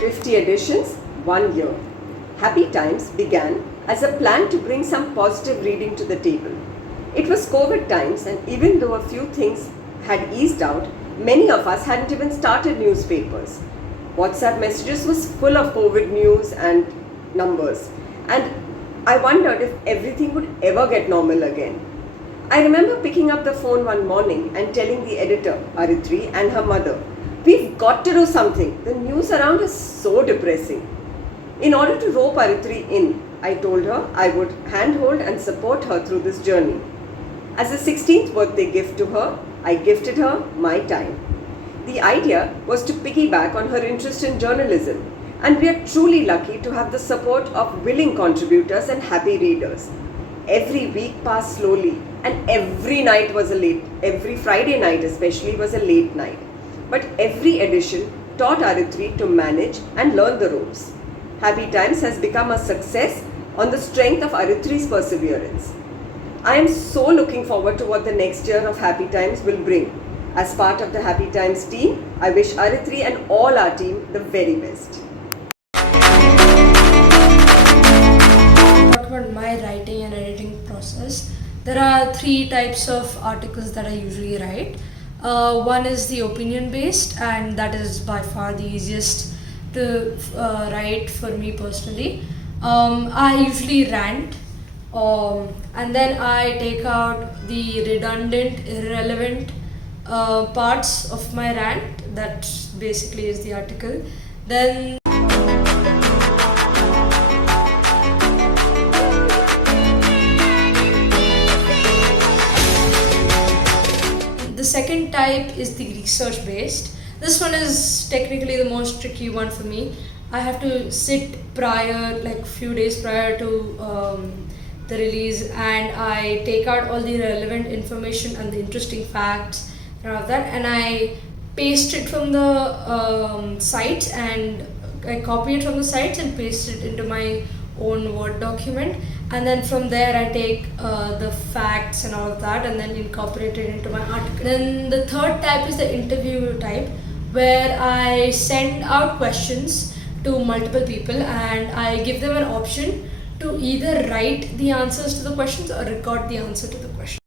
50 editions, 1 year. Happy Times began as a plan to bring some positive reading to the table. It was COVID times, and even though a few things had eased out, many of us hadn't even started newspapers. WhatsApp messages was full of COVID news and numbers, and I wondered if everything would ever get normal again. I remember picking up the phone one morning and telling the editor, Aritri, and her mother, "We've got to do something. The news around is so depressing." In order to rope Aritri in, I told her I would handhold and support her through this journey. As a 16th birthday gift to her, I gifted her my time. The idea was to piggyback on her interest in journalism, and we are truly lucky to have the support of willing contributors and happy readers. Every week passed slowly, and every Friday night especially was a late night. But every edition taught Aritri to manage and learn the ropes. Happy Times has become a success on the strength of Aritri's perseverance. I am so looking forward to what the next year of Happy Times will bring. As part of the Happy Times team, I wish Aritri and all our team the very best. Talk about my writing and editing process. There are 3 types of articles that I usually write. One is the opinion based, and that is by far the easiest to write for me personally. I usually rant, and then I take out the redundant, irrelevant parts of my rant. That basically is the article. Then the second type is the research based. This one is technically the most tricky one for me. I have to sit prior, like few days prior to the release, and I take out all the relevant information and the interesting facts and all of that, and I paste it from the sites, and I copy it from the sites and paste it into my own Word document, and then from there I take the facts and all of that and then incorporate it into my article. Then the third type is the interview type, where I send out questions to multiple people and I give them an option to either write the answers to the questions or record the answer to the question.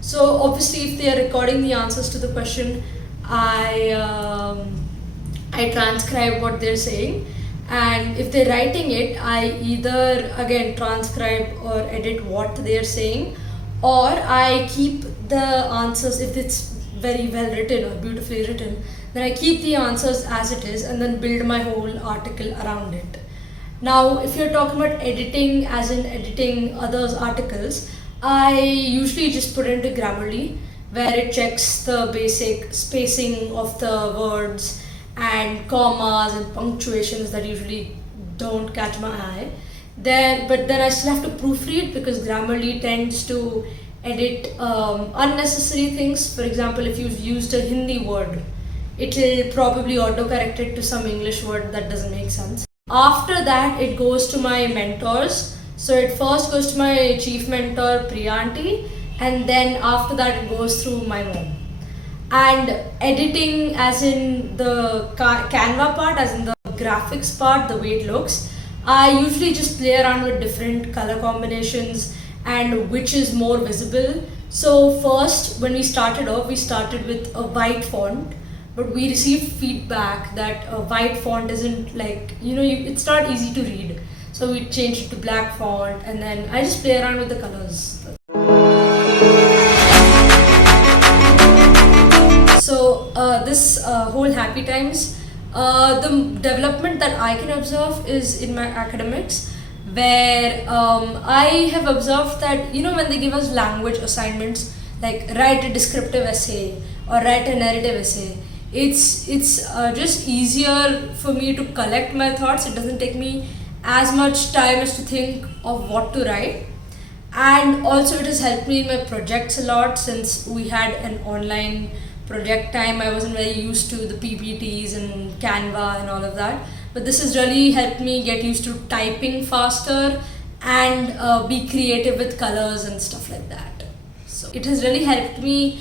So obviously if they are recording the answers to the question, I transcribe what they're saying, and if they're writing it, I either again transcribe or edit what they're saying, or I keep the answers. If it's very well written or beautifully written, then I keep the answers as it is and then build my whole article around it. Now if you're talking about editing, as in editing others' articles, I usually just put into Grammarly, where it checks the basic spacing of the words and commas and punctuations that usually don't catch my eye. But then I still have to proofread, because Grammarly tends to edit unnecessary things. For example, if you've used a Hindi word, it will probably autocorrect it to some English word that doesn't make sense. After that, it goes to my mentors. So it first goes to my chief mentor, Priyanti, and then after that it goes through my mom. And editing, as in the Canva part, as in the graphics part, the way it looks, I usually just play around with different color combinations and which is more visible. So first, when we started off, we started with a white font, but we received feedback that a white font isn't like, it's not easy to read. So we changed it to black font, and then I just play around with the colors. So this whole Happy Times, the development that I can observe is in my academics, where I have observed that when they give us language assignments like write a descriptive essay or write a narrative essay, it's just easier for me to collect my thoughts. It doesn't take me as much time as to think of what to write, and also it has helped me in my projects a lot, since we had an online project time. I wasn't very used to the PPTs and Canva and all of that, but this has really helped me get used to typing faster and be creative with colors and stuff like that. So it has really helped me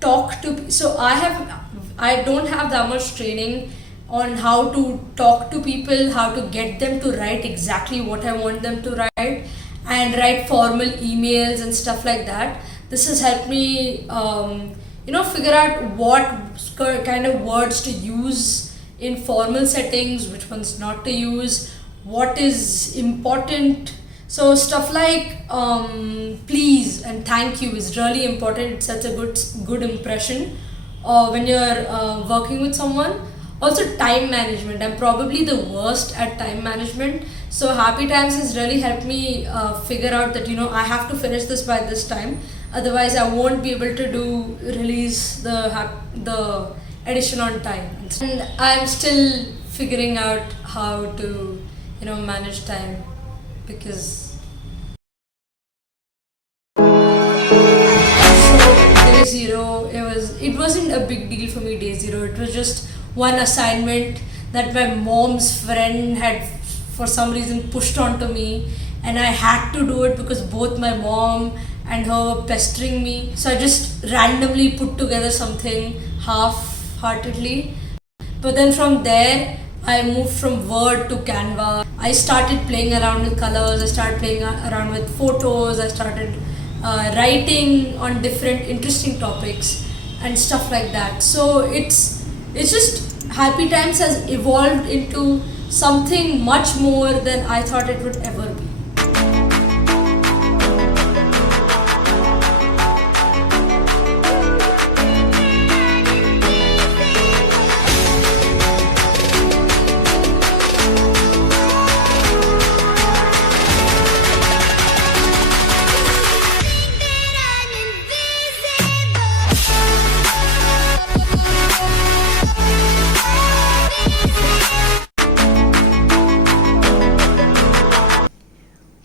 talk to. So I don't have that much training on how to talk to people, how to get them to write exactly what I want them to write, and write formal emails and stuff like that. This has helped me, figure out what kind of words to use in formal settings, which ones not to use, what is important. So stuff like please and thank you is really important. It sets a good impression when you're working with someone. Also time management. I'm probably the worst at time management. So Happy Times has really helped me figure out that I have to finish this by this time. Otherwise, I won't be able to release the edition on time. And I'm still figuring out how to manage time, because day zero, it wasn't a big deal for me. Day zero, it was just one assignment that my mom's friend had for some reason pushed onto me, and I had to do it because both my mom and her were pestering me. So I just randomly put together something half-heartedly. But then from there, I moved from Word to Canva. I started playing around with colors, I started playing around with photos, I started writing on different interesting topics and stuff like that. So it's just Happy Times has evolved into something much more than I thought it would ever be.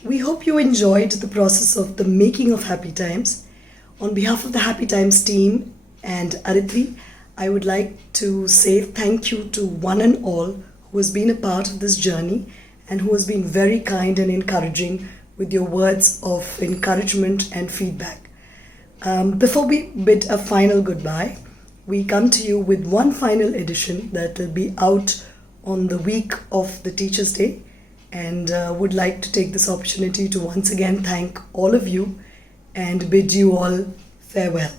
We hope you enjoyed the process of the making of Happy Times. On behalf of the Happy Times team and Aditri, I would like to say thank you to one and all who has been a part of this journey and who has been very kind and encouraging with your words of encouragement and feedback. Before we bid a final goodbye, we come to you with one final edition that will be out on the week of the Teachers' Day, and would like to take this opportunity to once again thank all of you and bid you all farewell.